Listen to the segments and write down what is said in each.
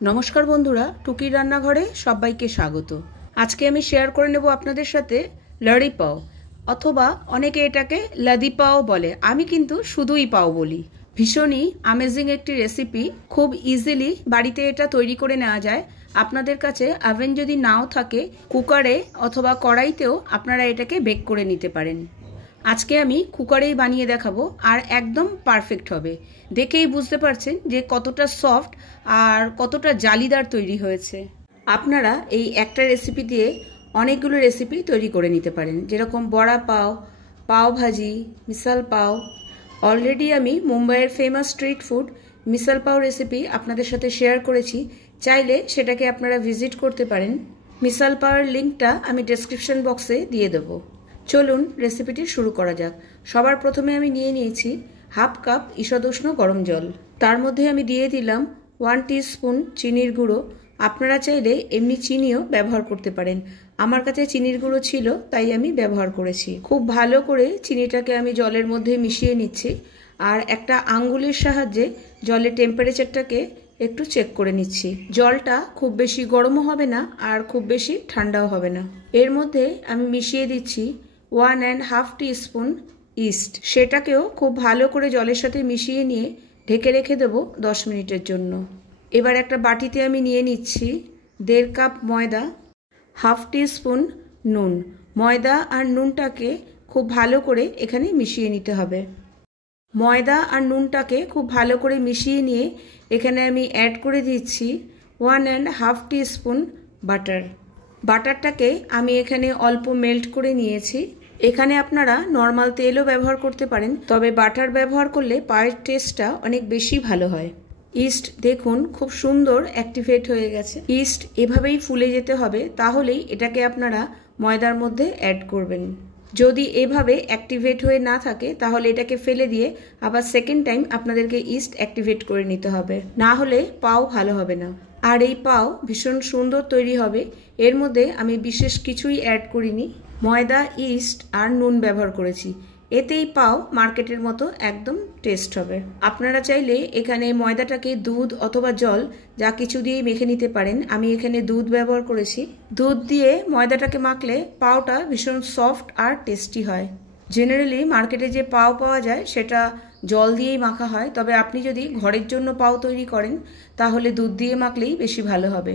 नमस्कार बंधुरा टुकिर रान्नाघरे सबाइके स्वागत। आज के आमी शेयर करे नेब आपनादेर साथे लड़ी पाव अथवा अनेके एटाके लादी पाव बोले, आमी किन्तु शुधुई पाव बोली। भीषणई अमेजिंग एकटी रेसिपि, खूब इजिली बाड़ीते एटा तैरी करे नेওয়া যায়। आपनादेर काछे ओभेन यदि नाओ थाके कुकारे अथवा कड़ाईतेও आपनारा एटाके बेक करे निते पारेन। आज के आमी कुकारेই बानिয়ে দেখাবো আর একদম পারফেক্ট হবে। দেখেই বুঝতে পারছেন যে কতটা সফট আর কতটা জালিদার তৈরি হয়েছে। আপনারা এই একটা রেসিপি দিয়ে অনেকগুলো রেসিপি তৈরি করে নিতে পারেন, যেরকম বড়া পাও, পাও ভাজি, মিসাল পাও। অলরেডি আমি মুম্বাইয়ের ফেমাস স্ট্রিট ফুড মিসাল পাও রেসিপি আপনাদের সাথে শেয়ার করেছি, চাইলে সেটাকে আপনারা ভিজিট করতে পারেন। মিসাল পাওয়ার লিংকটা আমি ডেসক্রিপশন বক্সে দিয়ে দেবো। চলুন রেসিপিটি শুরু করা যাক। সবার প্রথমে আমি নিয়ে নিয়েছি হাফ কাপ ঈষদুষ্ণ গরম জল। তার মধ্যে আমি দিয়ে দিলাম 1 টিস্পুন চিনির গুঁড়ো। আপনারা চাইলে এমনি চিনিও ব্যবহার করতে পারেন, আমার কাছে চিনির গুঁড়ো ছিল তাই আমি ব্যবহার করেছি। খুব ভালো করে চিনিটাকে আমি জলের মধ্যে মিশিয়ে নিচ্ছি আর একটা আঙ্গুলের সাহায্যে জলের টেম্পারেচারটাকে একটু চেক করে নিচ্ছি। জলটা খুব বেশি গরমও হবে না আর খুব বেশি ঠান্ডাও হবে না। এর মধ্যে আমি মিশিয়ে দিচ্ছি 1.5 টিস্পুন ইস্ট। সেটাকেও খুব ভালো করে জলের সাথে মিশিয়ে নিয়ে ঢেকে রেখে দেবো 10 মিনিটের জন্য। এবার একটা বাটিতে আমি নিয়ে নিচ্ছি 1.5 কাপ ময়দা, হাফ টিস্পুন নুন। ময়দা আর নুনটাকে খুব ভালো করে এখানে মিশিয়ে নিতে হবে। ময়দা আর নুনটাকে খুব ভালো করে মিশিয়ে নিয়ে এখানে আমি অ্যাড করে দিচ্ছি 1.5 টিস্পুন বাটার। বাটারটাকে আমি এখানে অল্প মেল্ট করে নিয়েছি। এখানে আপনারা নর্মাল তেলও ব্যবহার করতে পারেন, তবে বাটার ব্যবহার করলে পায়ের টেস্টটা অনেক বেশি ভালো হয়। ইস্ট দেখুন খুব সুন্দর অ্যাক্টিভেট হয়ে গেছে। ইস্ট এভাবেই ফুলে যেতে হবে, তাহলেই এটাকে আপনারা ময়দার মধ্যে অ্যাড করবেন। যদি এভাবে অ্যাক্টিভেট হয়ে না থাকে তাহলে এটাকে ফেলে দিয়ে আবার সেকেন্ড টাইম আপনাদেরকে ইস্ট অ্যাক্টিভেট করে নিতে হবে, না হলে পাও ভালো হবে না। আর এই পাও ভীষণ সুন্দর তৈরি হবে। এর মধ্যে আমি বিশেষ কিছুই অ্যাড করিনি, ময়দা, ইস্ট আর নুন ব্যবহার করেছি। এতেই পাও মার্কেটের মতো একদম টেস্ট হবে। আপনারা চাইলে এখানে ময়দাটাকে দুধ অথবা জল যা কিছু দিয়েই মেখে নিতে পারেন। আমি এখানে দুধ ব্যবহার করেছি। দুধ দিয়ে ময়দাটাকে মাখলে পাওটা ভীষণ সফট আর টেস্টি হয়। জেনারেলি মার্কেটে যে পাও পাওয়া যায় সেটা জল দিয়েই মাখা হয়, তবে আপনি যদি ঘরের জন্য পাও তৈরি করেন তাহলে দুধ দিয়ে মাখলেই বেশি ভালো হবে।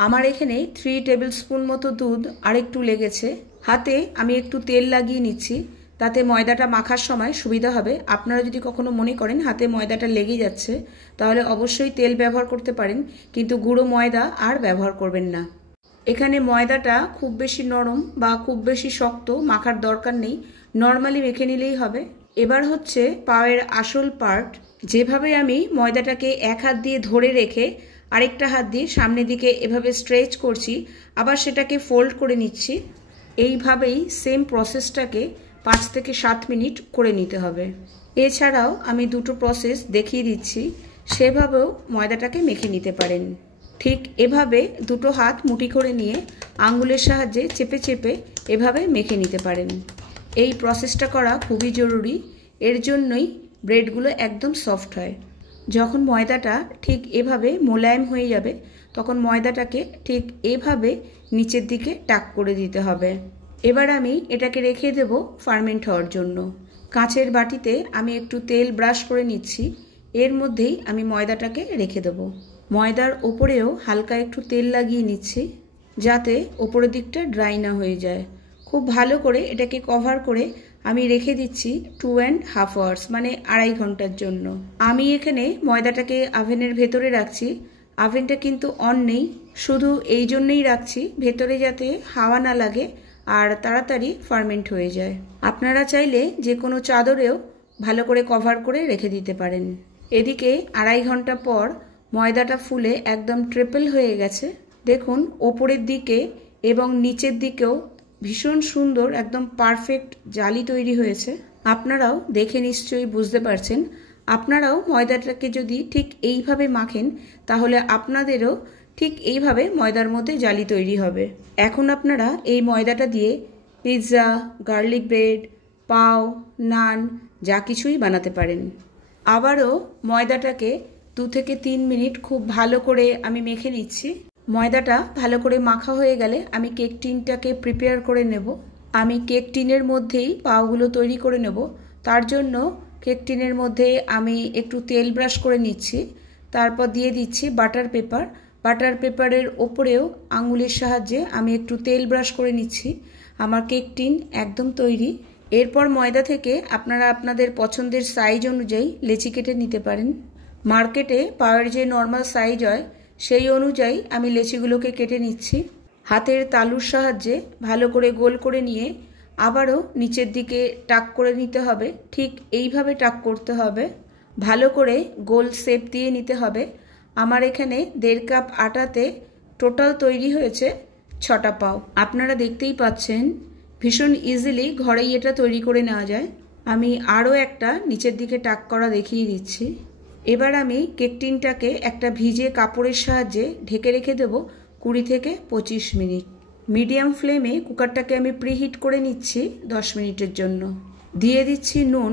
আমার এখানে 3 টেবিল স্পুন মতো দুধ আর একটু লেগেছে। হাতে আমি একটু তেল লাগিয়ে নিচ্ছি, তাতে ময়দাটা মাখার সময় সুবিধা হবে। আপনারা যদি কখনো মনে করেন হাতে ময়দাটা লেগে যাচ্ছে তাহলে অবশ্যই তেল ব্যবহার করতে পারেন, কিন্তু গুঁড়ো ময়দা আর ব্যবহার করবেন না। এখানে ময়দাটা খুব বেশি নরম বা খুব বেশি শক্ত মাখার দরকার নেই, নর্মালি মেখে নিলেই হবে। এবার হচ্ছে পাওয়ের আসল পার্ট। যেভাবে আমি ময়দাটাকে এক হাত দিয়ে ধরে রেখে আরেকটা হাত দিয়ে সামনের দিকে এভাবে স্ট্রেচ করছি, আবার সেটাকে ফোল্ড করে নিচ্ছি। এইভাবেই সেম প্রসেসটাকে 5 থেকে 7 মিনিট করে নিতে হবে। এছাড়াও আমি দুটো প্রসেস দেখিয়ে দিচ্ছি, সেভাবেও ময়দাটাকে মেখে নিতে পারেন। ঠিক এভাবে দুটো হাত মুঠি করে নিয়ে আঙ্গুলের সাহায্যে চেপে চেপে এভাবে মেখে নিতে পারেন। এই প্রসেসটা করা খুবই জরুরি, এর জন্যই ব্রেডগুলো একদম সফট হয়। যখন ময়দাটা ঠিক এভাবে মোলায়েম হয়ে যাবে তখন ময়দাটাকে ঠিক এভাবে নিচের দিকে টাক করে দিতে হবে। এবার আমি এটাকে রেখে দেব ফার্মেন্ট হওয়ার জন্য। কাঁচের বাটিতে আমি একটু তেল ব্রাশ করে নিচ্ছি, এর মধ্যেই আমি ময়দাটাকে রেখে দেব। ময়দার ওপরেও হালকা একটু তেল লাগিয়ে নিচ্ছি যাতে ওপরের দিকটা ড্রাই না হয়ে যায়। খুব ভালো করে এটাকে কভার করে আমি রেখে দিচ্ছি 2.5 আওয়ার্স, মানে 2.5 ঘন্টার জন্য। আমি এখানে ময়দাটাকে ওভেনের ভেতরে রাখছি। ওভেনটা কিন্তু অন নেই, শুধু এই জন্যই রাখছি ভেতরে যাতে হাওয়া না লাগে আর তাড়াতাড়ি ফার্মেন্ট হয়ে যায়। আপনারা চাইলে যে কোনো চাদরেও ভালো করে কভার করে রেখে দিতে পারেন। এদিকে 2.5 ঘন্টা পর ময়দাটা ফুলে একদম ট্রিপল হয়ে গেছে। দেখুন ওপরের দিকে এবং নিচের দিকেও ভীষণ সুন্দর একদম পারফেক্ট জালি তৈরি হয়েছে। আপনারাও দেখে নিশ্চয়ই বুঝতে পারছেন। আপনারাও ময়দাটাকে যদি ঠিক এইভাবে মাখেন তাহলে আপনাদেরও ঠিক এইভাবে ময়দার মধ্যে জালি তৈরি হবে। এখন আপনারা এই ময়দাটা দিয়ে পিৎজা, গার্লিক ব্রেড, পাও, নান যা কিছুই বানাতে পারেন। আবারও ময়দাটাকে 2 থেকে 3 মিনিট খুব ভালো করে আমি মেখে নিচ্ছি। ময়দাটা ভালো করে মাখা হয়ে গেলে আমি কেক টিনটাকে প্রিপেয়ার করে নেব। আমি কেক টিনের মধ্যেই পাওগুলো তৈরি করে নেব। তার জন্য কেক টিনের মধ্যে আমি একটু তেল ব্রাশ করে নিচ্ছি। তারপর দিয়ে দিচ্ছি বাটার পেপার। বাটার পেপারের ওপরেও আঙুলের সাহায্যে আমি একটু তেল ব্রাশ করে নিচ্ছি। আমার কেক টিন একদম তৈরি। এরপর ময়দা থেকে আপনারা আপনাদের পছন্দের সাইজ অনুযায়ী লেচি কেটে নিতে পারেন। মার্কেটে পাওয়ের যে নর্মাল সাইজ হয় সেই অনুযায়ী আমি লেচিগুলোকে কেটে নিচ্ছি। হাতের তালুর সাহায্যে ভালো করে গোল করে নিয়ে আবারও নিচের দিকে টাক করে নিতে হবে। ঠিক এইভাবে টাক করতে হবে, ভালো করে গোল শেপ দিয়ে নিতে হবে। আমার এখানে 1.5 কাপ আটাতে টোটাল তৈরি হয়েছে 6টা পাও। আপনারা দেখতেই পাচ্ছেন ভীষণ ইজিলি ঘরেই এটা তৈরি করে নেওয়া যায়। আমি আরও একটা নিচের দিকে টাক করা দেখিয়ে দিচ্ছি। এবার আমি কেক টিনটাকে একটা ভিজে কাপড়ের সাহায্যে ঢেকে রেখে দেবো 20 থেকে 25 মিনিট। মিডিয়াম ফ্লেমে কুকারটাকে আমি প্রিহিট করে নিচ্ছি 10 মিনিটের জন্য। দিয়ে দিচ্ছি নুন।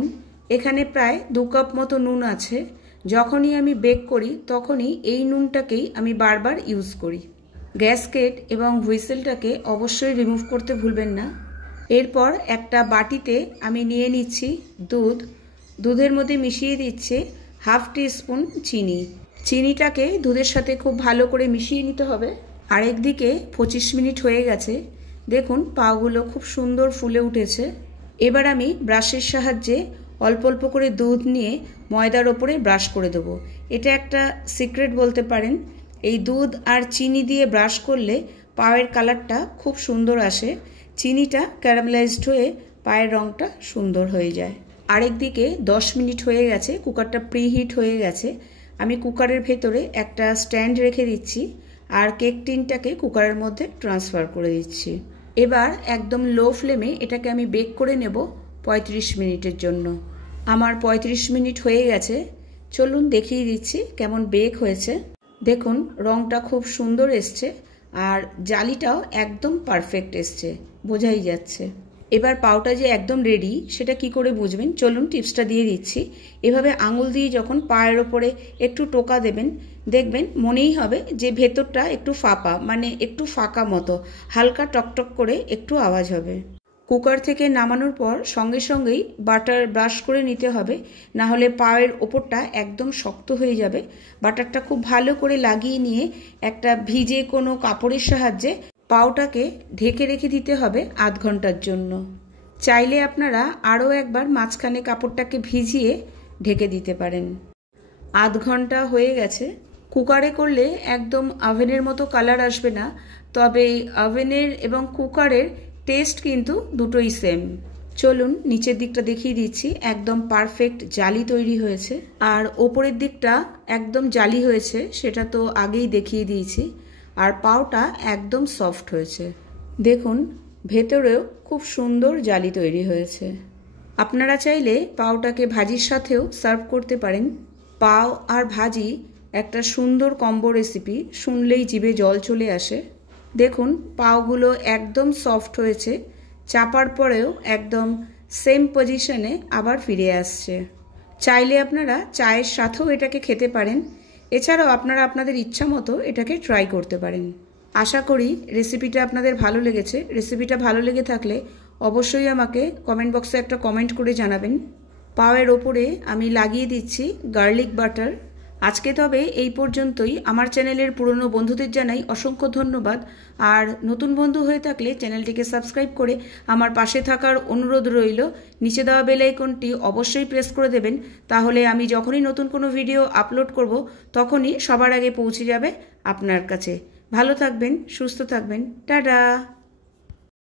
এখানে প্রায় 2 কাপ মতো নুন আছে। যখনই আমি বেক করি তখনই এই নুনটাকেই আমি বারবার ইউজ করি। গ্যাসকেট এবং হুইসেলটাকে অবশ্যই রিমুভ করতে ভুলবেন না। এরপর একটা বাটিতে আমি নিয়ে নিচ্ছি দুধ। দুধের মধ্যে মিশিয়ে দিচ্ছি 1/2 টিস্পুন চিনি। চিনিটাকে দুধের সাথে খুব ভালো করে মিশিয়ে নিতে হবে। আরেকদিকে 25 মিনিট হয়ে গেছে। দেখুন পাওগুলো খুব সুন্দর ফুলে উঠেছে। এবার আমি ব্রাশের সাহায্যে অল্প অল্প করে দুধ নিয়ে ময়দার ওপরে ব্রাশ করে দেবো। এটা একটা সিক্রেট বলতে পারেন। এই দুধ আর চিনি দিয়ে ব্রাশ করলে পাওয়ের কালারটা খুব সুন্দর আসে। চিনিটা ক্যারামেলাইজড হয়ে পায়ের রঙটা সুন্দর হয়ে যায়। আরেকদিকে 10 মিনিট হয়ে গেছে, কুকারটা প্রিহিট হয়ে গেছে। আমি কুকারের ভেতরে একটা স্ট্যান্ড রেখে দিচ্ছি আর কেক টিনটাকে কুকারের মধ্যে ট্রান্সফার করে দিচ্ছি। এবার একদম লো ফ্লেমে এটাকে আমি বেক করে নেব 35 মিনিটের জন্য। আমার 35 মিনিট হয়ে গেছে। চলুন দেখিয়ে দিচ্ছি কেমন বেক হয়েছে। দেখুন রঙটা খুব সুন্দর এসছে আর জালিটাও একদম পারফেক্ট এসছে, বোঝাই যাচ্ছে। এবার পাওটা যে একদম রেডি সেটা কি করে বুঝবেন, চলুন টিপসটা দিয়ে দিচ্ছি। এভাবে আঙুল দিয়ে যখন পায়ের ওপরে একটু টোকা দেবেন, দেখবেন মনেই হবে যে ভেতরটা একটু ফাঁপা, মানে একটু ফাঁকা মতো, হালকা টকটক করে একটু আওয়াজ হবে। কুকার থেকে নামানোর পর সঙ্গে সঙ্গেই বাটার ব্রাশ করে নিতে হবে, না হলে পায়ের ওপরটা একদম শক্ত হয়ে যাবে। বাটারটা খুব ভালো করে লাগিয়ে নিয়ে একটা ভিজে কোনো কাপড়ের সাহায্যে পাওটাকে ঢেকে রেখে দিতে হবে 1/2 ঘন্টার জন্য। চাইলে আপনারা আরও একবার মাঝখানে কাপড়টাকে ভিজিয়ে ঢেকে দিতে পারেন। 1/2 ঘন্টা হয়ে গেছে। কুকারে করলে একদম ওভেনের মতো কালার আসবে না, তবে ওভেনের এবং কুকারের টেস্ট কিন্তু দুটোই সেম। চলুন নিচের দিকটা দেখিয়ে দিচ্ছি। একদম পারফেক্ট জালি তৈরি হয়েছে আর ওপরের দিকটা একদম জালি হয়েছে, সেটা তো আগেই দেখিয়ে দিয়েছি। আর পাওটা একদম সফট হয়েছে। দেখুন ভেতরেও খুব সুন্দর জালি তৈরি হয়েছে। আপনারা চাইলে পাওটাকে ভাজির সাথেও সার্ভ করতে পারেন। পাও আর ভাজি একটা সুন্দর কম্বো রেসিপি, শুনলেই জিভে জল চলে আসে। দেখুন পাওগুলো একদম সফট হয়েছে, চাপার পরেও একদম সেম পজিশনে আবার ফিরে আসছে। চাইলে আপনারা চায়ের সাথেও এটাকে খেতে পারেন। এছাড়াও আপনারা আপনাদের ইচ্ছা মতো এটাকে ট্রাই করতে পারেন। আশা করি রেসিপিটা আপনাদের ভালো লেগেছে। রেসিপিটা ভালো লেগে থাকলে অবশ্যই আমাকে কমেন্ট বক্সে একটা কমেন্ট করে জানাবেন। পাওয়ের ওপরে আমি লাগিয়ে দিচ্ছি গার্লিক বাটার। আজকে তবে এই পর্যন্তই। আমার চ্যানেলের পুরনো বন্ধুদের জানাই অসংখ্য ধন্যবাদ। আর নতুন বন্ধু হয়ে থাকলে চ্যানেলটিকে সাবস্ক্রাইব করে আমার পাশে থাকার অনুরোধ রইল। নিচে দেওয়া বেল আইকনটি অবশ্যই প্রেস করে দেবেন, তাহলে আমি যখনই নতুন কোনো ভিডিও আপলোড করব তখনই সবার আগে পৌঁছে যাবে আপনার কাছে। ভালো থাকবেন, সুস্থ থাকবেন। টাটা।